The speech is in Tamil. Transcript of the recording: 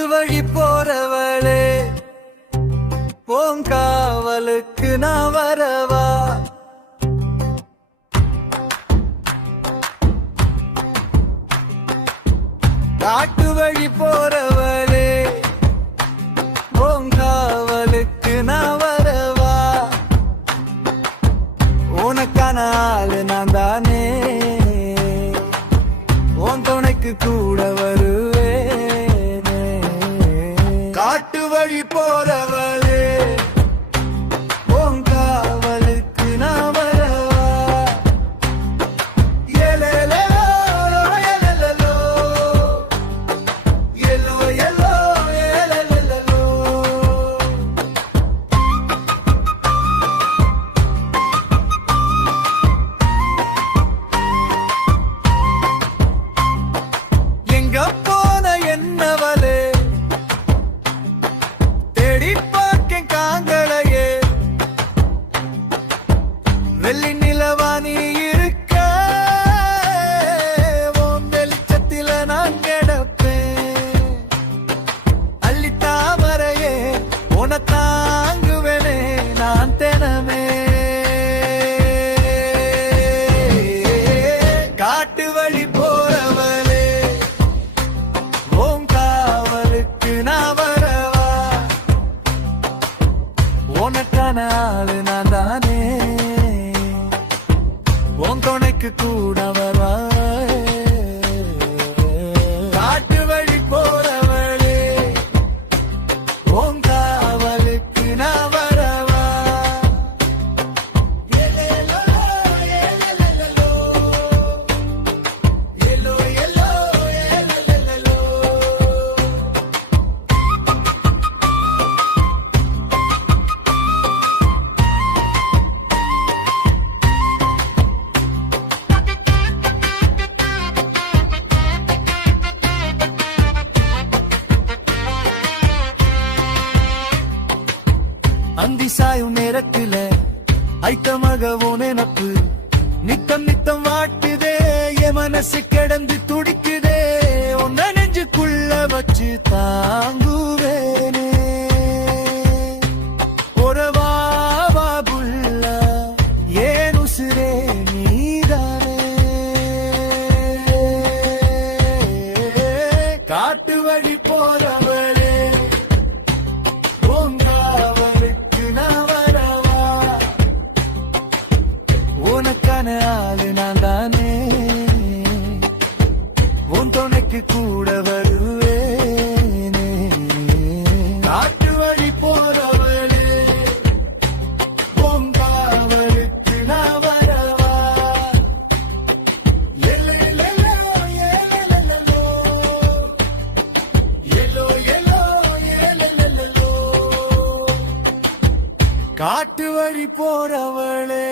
காட்டு வழி போறவளே பூங்காவலுக்கு நான் வரவா? காட்டு வழி போறவளே பூங்காவலுக்கு நான் வரவா? உனக்கான ஆளு நான் தானே, உன் துணைக்கு கூட வருவேனே. காட்டு வழி போறவளே பூங்காவலுக்கு நான் வரவா? எலேலோ எலேலோ எல்லோ எல்லோ எலேலோ. எங்க போன என்னவளே தேடி பார்க்க காங்களையே, வெள்ளி நிலவாணி இருக்க உன் வெளிச்சத்தில நான் கிடப்பேன். அள்ளி தாமரையே உன தாங்குவேனே நான் தினமே. காட்டு வழி போறவளே பூங்காவலுக்கு நான் வரவா? உனக்கான ஆளு நான் தானே, உன் துணைக்கு கூட வரவா? காட்டு வழி போறவளே பூங்காவலுக்கு நான் வரவா? எலேலோ எலேலோ எல்லோ எல்லோ எலேலோ. அந்தி சாயும் நேரத்தில ஐட்டமாக நினப்பு நித்தம் நித்தம் வாட்டுதே, என் மனசு கிடந்து துடிக்குதே. உன்ன நெஞ்சுக்குள்ள வச்சு தாங்குவேனே. ஒரவாவா புள்ள ஏன் உசுரே நீதானே. காட்டு வழி போறவளே பூங்காவலுக்கு நான் வரவா? உனக்கான ஆளு நான் தானே, உன் துணைக்கு கூட வருவேனே. காட்டு வழி போறவளே பூங்காவலுக்கு நான் வரவா? எலேலோ எலேலோ எல்லோ எல்லோ எலேலோ. காட்டு வழி போறவளே